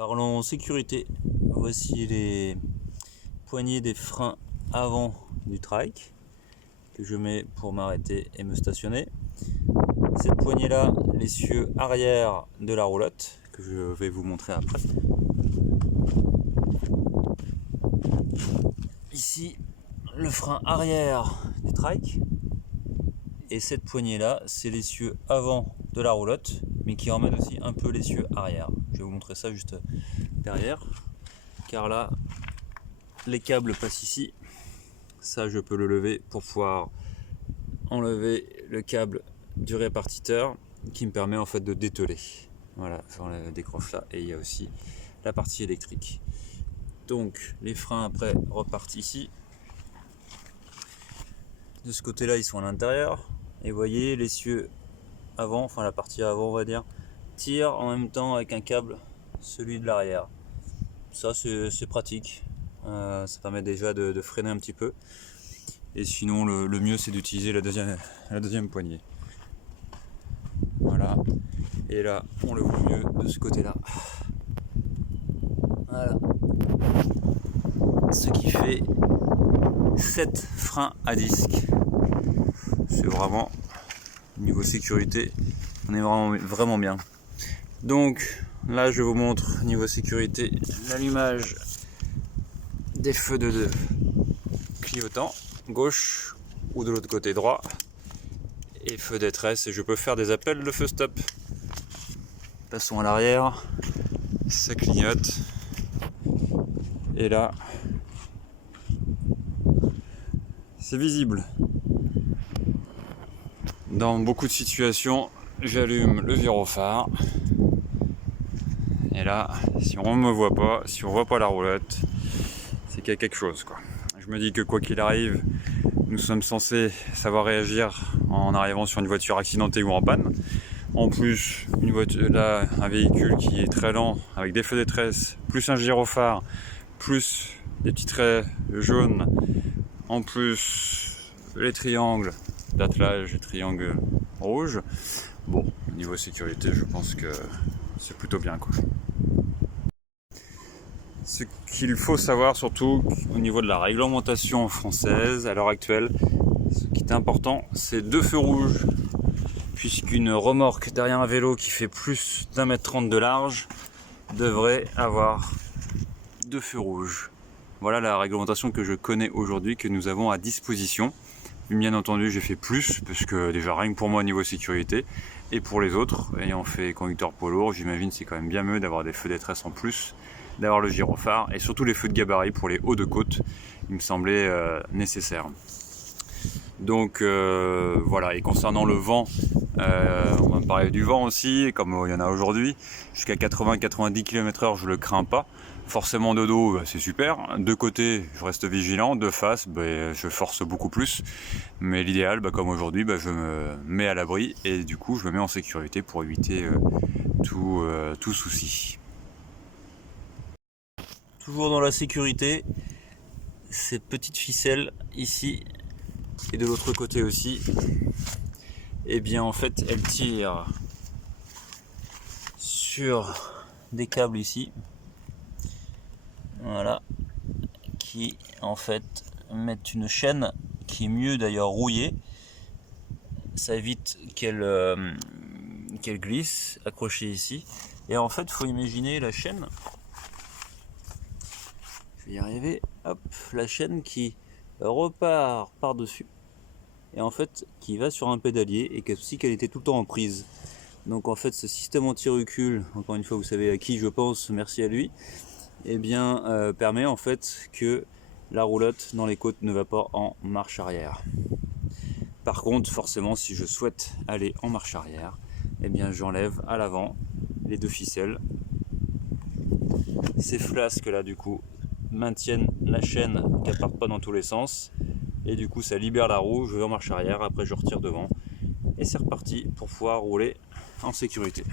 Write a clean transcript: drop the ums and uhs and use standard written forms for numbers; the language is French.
Parlons sécurité. Voici les poignées des freins avant du trike que je mets pour m'arrêter et me stationner. Cette poignée là, l'essieu arrière de la roulotte que je vais vous montrer après. Ici, le frein arrière du trike. Et cette poignée là, c'est l'essieu avant de la roulotte, mais qui emmène aussi un peu l'essieu arrière. Je vais vous montrer ça juste derrière, car là, les câbles passent ici. Ça, je peux le lever pour pouvoir enlever le câble du répartiteur qui me permet en fait de dételer. Voilà, j'enlève le décroche là, et il y a aussi la partie électrique. Donc les freins après repartent ici. De ce côté là, ils sont à l'intérieur. Et vous voyez, l'essieu avant, enfin la partie avant on va dire, tire en même temps avec un câble, celui de l'arrière. Ça c'est pratique, ça permet déjà de freiner un petit peu. Et sinon le mieux c'est d'utiliser la deuxième poignée. Voilà. Et là on le voit mieux de ce côté là. Voilà. Ce qui fait 7 freins à disque. C'est vraiment, niveau sécurité, on est vraiment bien. Donc là je vous montre niveau sécurité l'allumage des feux de clignotant gauche ou de l'autre côté droit et feu détresse, et je peux faire des appels de feu stop. Passons à l'arrière, ça clignote et là c'est visible. Dans beaucoup de situations, j'allume le gyrophare et là, si on ne me voit pas, si on voit pas la roulotte, c'est qu'il y a quelque chose, quoi. Je me dis que quoi qu'il arrive, nous sommes censés savoir réagir en arrivant sur une voiture accidentée ou en panne. En plus, une voiture, là, un véhicule qui est très lent, avec des feux détresse, plus un gyrophare, plus des petits traits jaunes, en plus les triangles d'attelage, les triangles rouges. Bon, niveau sécurité, je pense que c'est plutôt bien, quoi. Ce qu'il faut savoir surtout au niveau de la réglementation française à l'heure actuelle, ce qui est important, c'est 2 feux rouges, puisqu'une remorque derrière un vélo qui fait plus d'1,30 m de large devrait avoir 2 feux rouges. Voilà la réglementation que je connais aujourd'hui, que nous avons à disposition. Bien entendu, j'ai fait plus, parce que déjà rien que pour moi niveau sécurité, et pour les autres, ayant fait conducteur poids lourd, j'imagine c'est quand même bien mieux d'avoir des feux détresse en plus, d'avoir le gyrophare, et surtout les feux de gabarit pour les hauts de côte, il me semblait nécessaire. Donc voilà, et concernant le vent, on va me parler du vent aussi, comme il y en a aujourd'hui, jusqu'à 80-90 km/h je le crains pas. Forcément de dos, c'est super. De côté, je reste vigilant. De face, je force beaucoup plus. Mais l'idéal, comme aujourd'hui, je me mets à l'abri et du coup, je me mets en sécurité pour éviter tout souci. Toujours dans la sécurité, ces petites ficelles ici et de l'autre côté aussi, et bien en fait, elles tirent sur des câbles ici. Voilà, qui en fait mettent une chaîne qui est mieux d'ailleurs rouillée. Ça évite qu'elle glisse, accrochée ici. Et en fait, il faut imaginer la chaîne. Je vais y arriver. Hop, la chaîne qui repart par-dessus. Et en fait, qui va sur un pédalier et qui aussi qu'elle était tout le temps en prise. Donc en fait, ce système anti-recul, encore une fois, vous savez à qui je pense, merci à lui. Eh bien, permet en fait que la roulotte dans les côtes ne va pas en marche arrière. Par contre, forcément, si je souhaite aller en marche arrière, eh bien, j'enlève à l'avant les 2 ficelles. Ces flasques là, du coup, maintiennent la chaîne qu'elle ne parte pas dans tous les sens. Et du coup, ça libère la roue, je vais en marche arrière, après je retire devant. Et c'est reparti pour pouvoir rouler en sécurité.